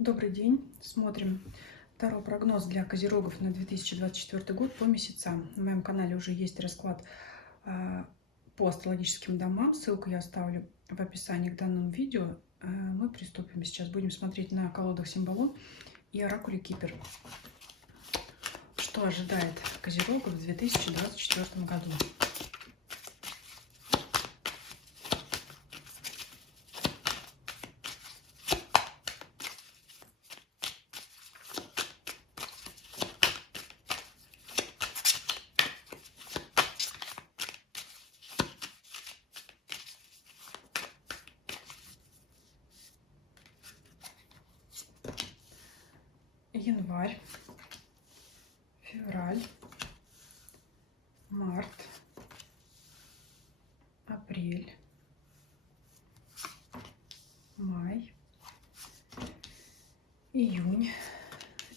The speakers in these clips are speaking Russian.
Добрый день. Смотрим второй прогноз для козерогов на 2024 год по месяцам. На моем канале уже есть расклад по астрологическим домам. Ссылку я оставлю в описании к данному видео. Мы приступим. Сейчас будем смотреть на колодах Символон и оракуле Кипер. Что ожидает козерогов в 2024 году? Январь, февраль, март, апрель, май, июнь,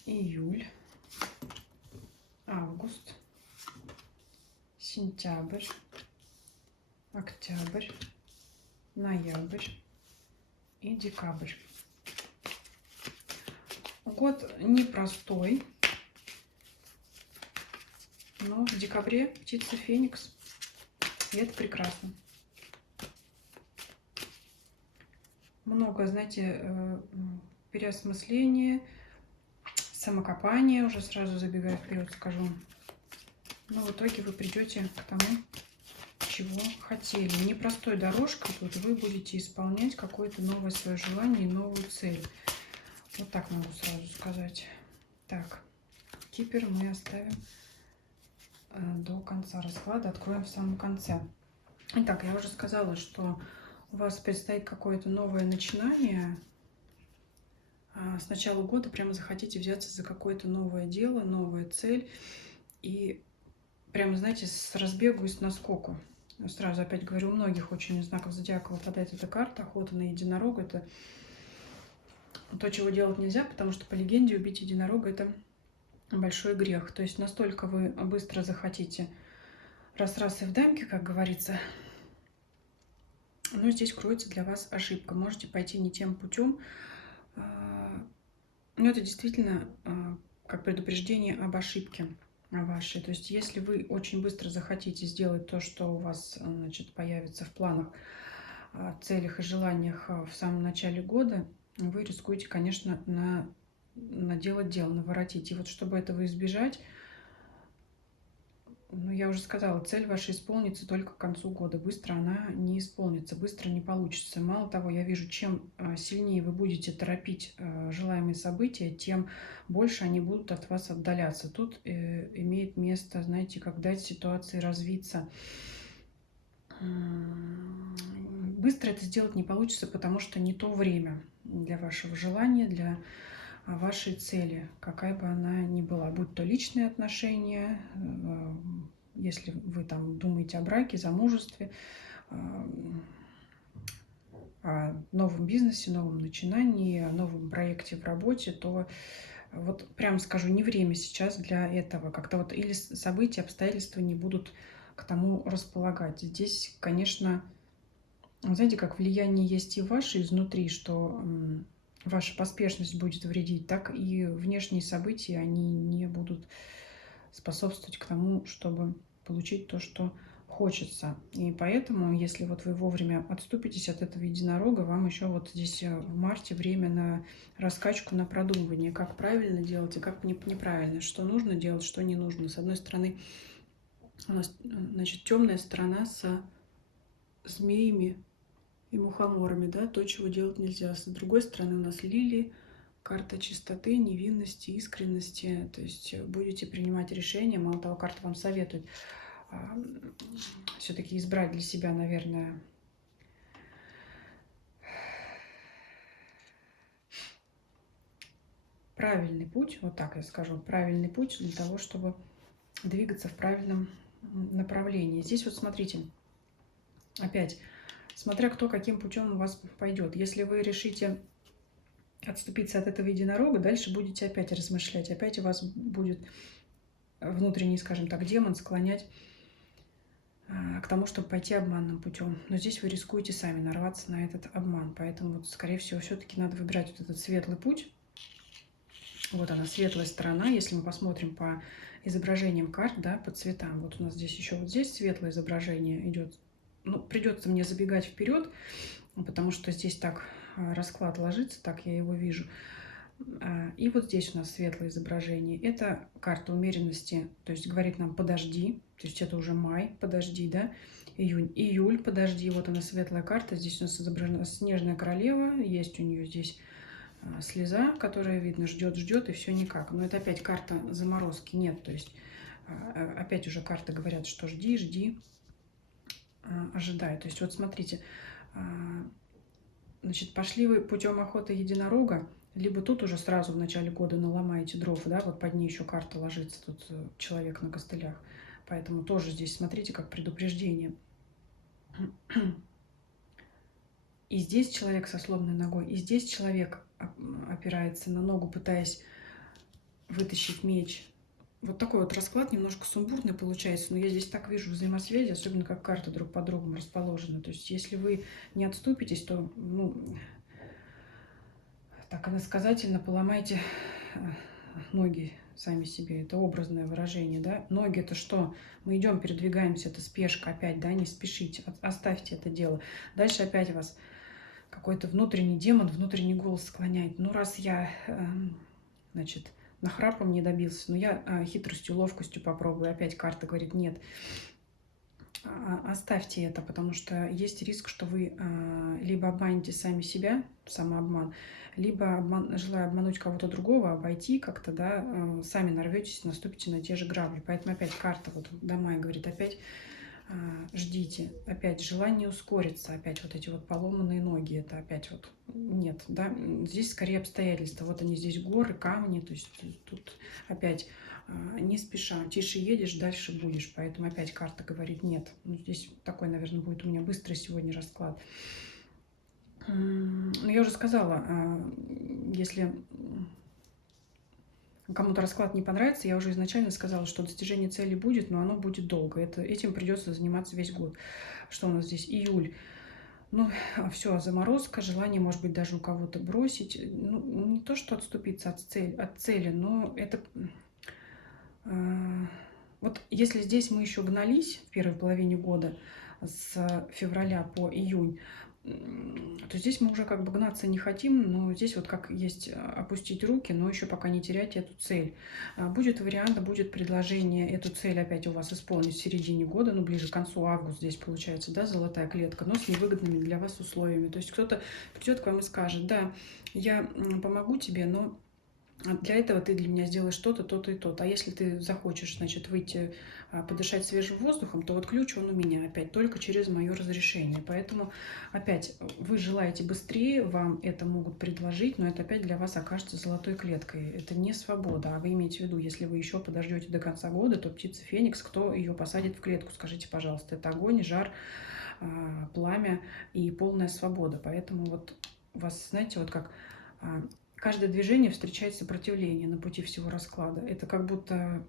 июль, август, сентябрь, октябрь, ноябрь и декабрь. Год непростой, но в декабре птица Феникс, и это прекрасно. Много, знаете, переосмысления, самокопания, уже сразу забегая вперед скажу. Но в итоге вы придете к тому, чего хотели. Непростой дорожкой тут вы будете исполнять какое-то новое свое желание и новую цель. Вот так могу сразу сказать. Так, Кипер мы оставим до конца расклада, откроем в самом конце. Итак, я уже сказала, что у вас предстоит какое-то новое начинание. С начала года прямо захотите взяться за какое-то новое дело, новая цель. И прямо, знаете, с разбегу и с наскоку. Сразу опять говорю, у многих очень знаков зодиака выпадает эта карта, охота на единорога. Это то, чего делать нельзя, потому что по легенде убить единорога — это большой грех. То есть настолько вы быстро захотите раз-раз и в дамке, как говорится. Но здесь кроется для вас ошибка. Можете пойти не тем путем. Но это действительно как предупреждение об ошибке вашей. То есть если вы очень быстро захотите сделать то, что у вас, значит, появится в планах, целях и желаниях в самом начале года, вы рискуете, конечно, наделать дел, наворотить. И вот чтобы этого избежать, ну, я уже сказала, цель ваша исполнится только к концу года. Быстро она не исполнится, быстро не получится. Мало того, я вижу, чем сильнее вы будете торопить желаемые события, тем больше они будут от вас отдаляться. Тут имеет место, знаете, как дать ситуации развиться. Быстро это сделать не получится, потому что не то время для вашего желания, для вашей цели, какая бы она ни была, будь то личные отношения, если вы там думаете о браке, замужестве, о новом бизнесе, новом начинании, о новом проекте в работе, то вот прям скажу, не время сейчас для этого. Как-то вот или события, обстоятельства не будут к тому располагать. Здесь, конечно, знаете, как влияние есть и ваше изнутри, что ваша поспешность будет вредить, так и внешние события, они не будут способствовать к тому, чтобы получить то, что хочется. И поэтому, если вот вы вовремя отступитесь от этого единорога, вам еще вот здесь в марте время на раскачку, на продумывание, как правильно делать и как неправильно, что нужно делать, что не нужно. С одной стороны, у нас, значит, темная сторона с змеями и мухоморами, да, то, чего делать нельзя. С другой стороны, у нас лилии, карта чистоты, невинности, искренности. То есть будете принимать решения. Мало того, карта вам советует все-таки избрать для себя, наверное, правильный путь, вот так я скажу, правильный путь для того, чтобы двигаться в правильном направлении. Здесь вот смотрите, опять, смотря кто каким путем у вас пойдет. Если вы решите отступиться от этого единорога, дальше будете опять размышлять, опять у вас будет внутренний, скажем так, демон склонять к тому, чтобы пойти обманным путем. Но здесь вы рискуете сами нарваться на этот обман. Поэтому, вот, скорее всего, все-таки надо выбирать вот этот светлый путь, Вот она, светлая сторона. Если мы посмотрим по изображениям карт, да, по цветам. Вот у нас здесь еще вот здесь светлое изображение идет. Ну, придется мне забегать вперед, потому что здесь так расклад ложится, так я его вижу. И вот здесь у нас светлое изображение. Это карта умеренности, то есть говорит нам подожди, то есть это уже май, подожди, да, июнь, июль, подожди. Вот она светлая карта, здесь у нас изображена снежная королева, есть у нее здесь слеза, которая, видно, ждет, ждет, и все никак. Но это опять карта заморозки, нет, то есть опять уже карты говорят, что жди, жди, ожидай. То есть вот смотрите, значит, пошли вы путем охоты единорога, либо тут уже сразу в начале года наломаете дров, да, вот под ней еще карта ложится, тут человек на костылях. Поэтому тоже здесь смотрите, как предупреждение. И здесь человек со сломанной ногой, и здесь человек опирается на ногу, пытаясь вытащить меч. Вот такой вот расклад немножко сумбурный получается, но я здесь так вижу взаимосвязи, особенно как карты друг под другом расположены. То есть если вы не отступитесь, то, ну, так иносказательно поломайте ноги сами себе. Это образное выражение, да. Ноги — это что? Мы идем, передвигаемся, это спешка опять, да, не спешите, оставьте это дело. Дальше опять вас какой-то внутренний демон, внутренний голос склоняет. Ну, раз я, значит, нахрапом не добился, но я хитростью, ловкостью попробую. Опять карта говорит, нет, оставьте это, потому что есть риск, что вы либо обманете сами себя, самообман, либо, желая обмануть кого-то другого, обойти как-то, да, сами нарветесь, наступите на те же грабли. Поэтому опять карта, вот Дамай говорит, опять ждите, опять желание ускориться, опять вот эти вот поломанные ноги, это опять вот нет, да, здесь скорее обстоятельства, вот они здесь горы, камни, то есть тут опять не спеша, тише едешь, дальше будешь, поэтому опять карта говорит нет, ну, здесь такой, наверное, будет у меня быстрый сегодня расклад. Но я уже сказала, если кому-то расклад не понравится, я уже изначально сказала, что достижение цели будет, но оно будет долго. Этим придется заниматься весь год. Что у нас здесь? Июль. Ну, все, заморозка, желание, может быть, даже у кого-то бросить. Ну, не то, что отступиться от цели, но это... Вот если здесь мы еще гнались в первой половине года, с февраля по июнь, то здесь мы уже как бы гнаться не хотим, но здесь вот как есть опустить руки, но еще пока не терять эту цель. Будет вариант, будет предложение эту цель опять у вас исполнить в середине года, ну ближе к концу августа здесь получается, да, золотая клетка, но с невыгодными для вас условиями. То есть кто-то придет к вам и скажет, да, я помогу тебе, но для этого ты для меня сделаешь что-то, то-то и то-то. А если ты захочешь, значит, выйти подышать свежим воздухом, то вот ключ он у меня опять, только через мое разрешение. Поэтому опять вы желаете быстрее, вам это могут предложить, но это опять для вас окажется золотой клеткой. Это не свобода. А вы имеете в виду, если вы еще подождете до конца года, то птица Феникс, кто ее посадит в клетку, скажите, пожалуйста. Это огонь, жар, пламя и полная свобода. Поэтому вот у вас, знаете, вот как... Каждое движение встречает сопротивление на пути всего расклада. Это как будто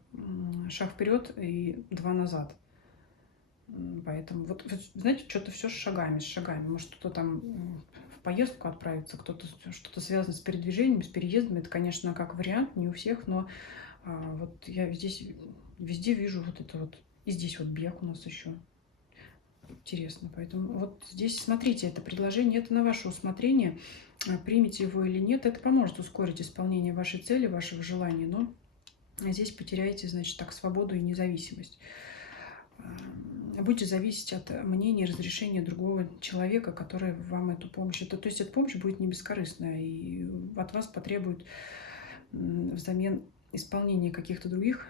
шаг вперед и два назад. Поэтому вот знаете, что-то все с шагами, с шагами. Может, кто-то там в поездку отправится, кто-то что-то связано с передвижением, с переездом. Это, конечно, как вариант, не у всех, но вот я здесь везде вижу вот это вот. И здесь вот бег у нас еще. Интересно. Поэтому вот здесь, смотрите, это предложение, это на ваше усмотрение. Примите его или нет, это поможет ускорить исполнение вашей цели, вашего желания, но здесь потеряете, значит, так, свободу и независимость. Будете зависеть от мнения и разрешения другого человека, который вам эту помощь... То есть эта помощь будет не бескорыстная, и от вас потребует взамен исполнения каких-то других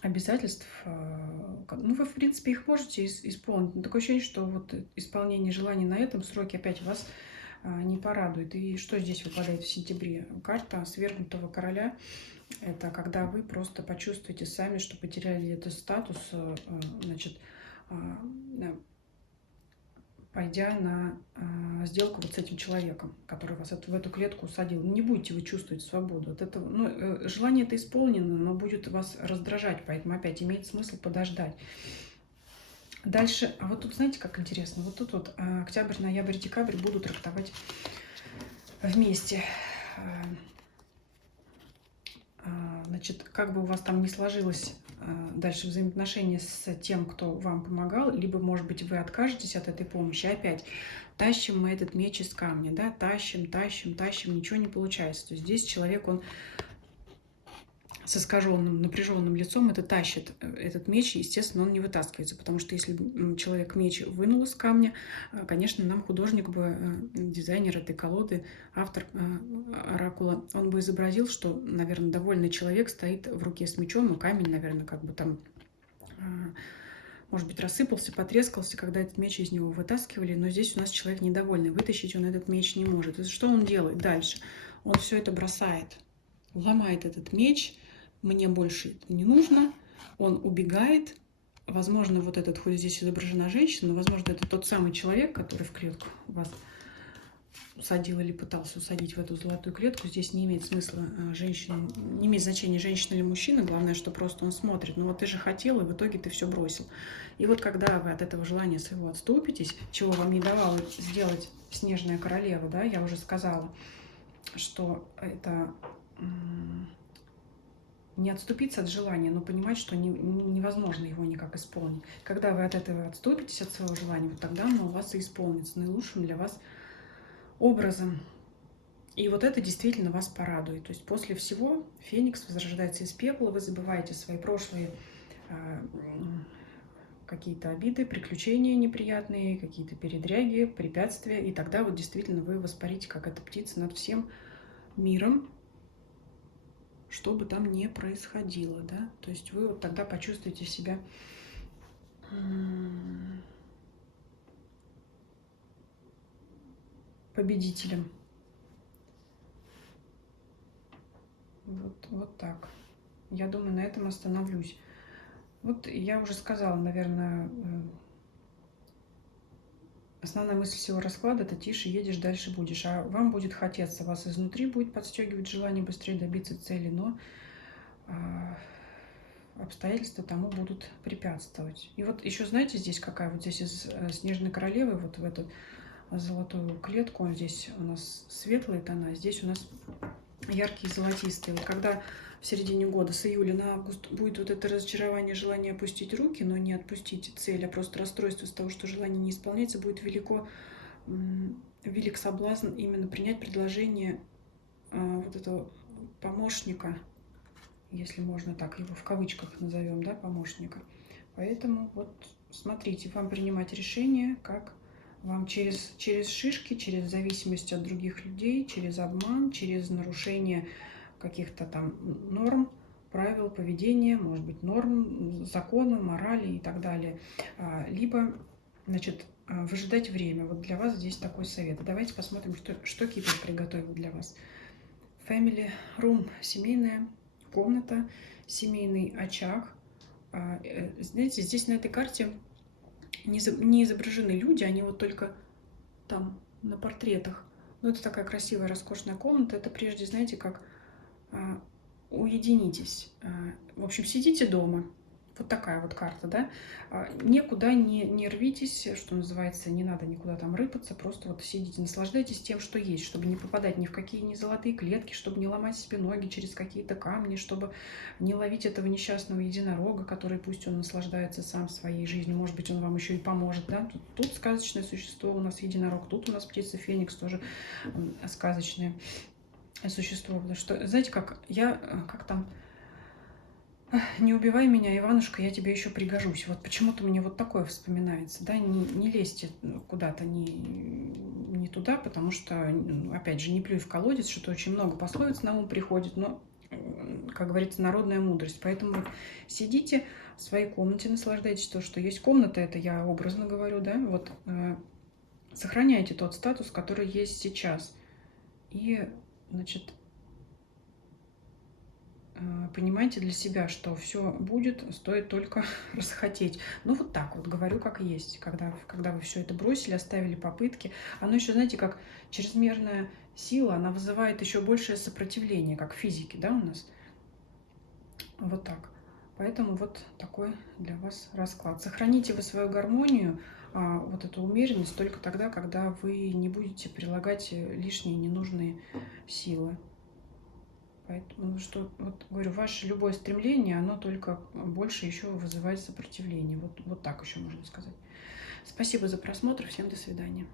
обязательств. Ну, вы, в принципе, их можете исполнить. Но такое ощущение, что вот исполнение желаний на этом сроке опять вас не порадует. И что здесь выпадает в сентябре? Карта свергнутого короля. Это когда вы просто почувствуете сами, что потеряли этот статус, значит, пойдя на сделку вот с этим человеком, который вас в эту клетку усадил. Не будете вы чувствовать свободу от этого. Ну, желание это исполнено, но будет вас раздражать, поэтому опять имеет смысл подождать. Дальше, а вот тут, знаете, как интересно, вот тут вот октябрь, ноябрь, декабрь будут трактовать вместе. значит, как бы у вас там не сложилось дальше взаимоотношения с тем, кто вам помогал, либо, может быть, вы откажетесь от этой помощи. Опять тащим мы этот меч из камня, да, тащим, ничего не получается. То есть здесь человек, он с искаженным, напряженным лицом это тащит этот меч, и, естественно, он не вытаскивается, потому что если человек меч вынул из камня, конечно, нам художник бы, дизайнер этой колоды, автор оракула, он бы изобразил, что, наверное, довольный человек стоит в руке с мечом, и камень, наверное, как бы там, может быть, рассыпался, потрескался, когда этот меч из него вытаскивали, но здесь у нас человек недовольный, вытащить он этот меч не может. И что он делает дальше? Он все это бросает, ломает этот меч, мне больше это не нужно, он убегает. Возможно, вот этот, хоть здесь изображена женщина, но, возможно, это тот самый человек, который в клетку вас усадил или пытался усадить в эту золотую клетку. Здесь не имеет смысла женщина, не имеет значения, женщина или мужчина, главное, что просто он смотрит. Но вот ты же хотел, и в итоге ты все бросил. И вот когда вы от этого желания своего отступитесь, чего вам не давала сделать Снежная королева, да, я уже сказала, что это не отступиться от желания, но понимать, что невозможно его никак исполнить. Когда вы от этого отступитесь, от своего желания, вот тогда оно у вас и исполнится наилучшим для вас образом. И вот это действительно вас порадует. То есть после всего Феникс возрождается из пепла, вы забываете свои прошлые какие-то обиды, приключения неприятные, какие-то передряги, препятствия. И тогда вот действительно вы воспарите, как эта птица, над всем миром, что бы там ни происходило, да, то есть вы вот тогда почувствуете себя победителем. Вот так. Я думаю, на этом остановлюсь. Вот я уже сказала, наверное, основная мысль всего расклада – это тише едешь, дальше будешь. А вам будет хотеться, вас изнутри будет подстегивать желание быстрее добиться цели, но обстоятельства тому будут препятствовать. И вот еще знаете, здесь какая? Вот здесь из Снежной королевы, вот в эту золотую клетку, здесь у нас светлые тона, здесь у нас яркие золотистые. Вот когда в середине года, с июля на август, будет вот это разочарование, желание опустить руки, но не отпустить цель, а просто расстройство из того, что желание не исполняется, будет велик соблазн именно принять предложение вот этого помощника, если можно так его в кавычках назовем, да, помощника. Поэтому вот смотрите, вам принимать решение, как вам через шишки, через зависимость от других людей, через обман, через нарушение каких-то там норм, правил поведения, может быть, норм, закона, морали и так далее. Либо, значит, выжидать время. Вот для вас здесь такой совет. Давайте посмотрим, что Кипр приготовил для вас. Family Room, семейная комната, семейный очаг. Знаете, здесь на этой карте не изображены люди, они вот только там на портретах. Но это такая красивая, роскошная комната. Это прежде, знаете, как уединитесь. В общем, сидите дома. Вот такая вот карта, да. Никуда не рвитесь, что называется, не надо никуда там рыпаться, просто вот сидите, наслаждайтесь тем, что есть, чтобы не попадать ни в какие ни золотые клетки, чтобы не ломать себе ноги через какие-то камни, чтобы не ловить этого несчастного единорога, который пусть он наслаждается сам своей жизнью, может быть, он вам еще и поможет, да. Тут сказочное существо у нас единорог, тут у нас птица Феникс тоже сказочное существо, потому что, знаете, как там, не убивай меня, Иванушка, я тебе еще пригожусь. Вот почему-то мне вот такое вспоминается, да, не лезьте куда-то, не туда, потому что, опять же, не плюй в колодец, что-то очень много пословиц на ум приходит, но, как говорится, народная мудрость. Поэтому вот сидите в своей комнате, наслаждайтесь то, что есть комната, это я образно говорю, да, вот сохраняйте тот статус, который есть сейчас. И, значит, понимаете для себя, что все будет, стоит только расхотеть. Ну, вот так вот, говорю, как есть. Когда вы все это бросили, оставили попытки. Оно еще, знаете, как чрезмерная сила, она вызывает еще большее сопротивление, как в физике, да, у нас. Вот так. Поэтому вот такой для вас расклад. Сохраните вы свою гармонию, вот эту умеренность только тогда, когда вы не будете прилагать лишние ненужные силы. Поэтому, ну, что, вот говорю, ваше любое стремление, оно только больше еще вызывает сопротивление. Вот так еще можно сказать. Спасибо за просмотр. Всем до свидания.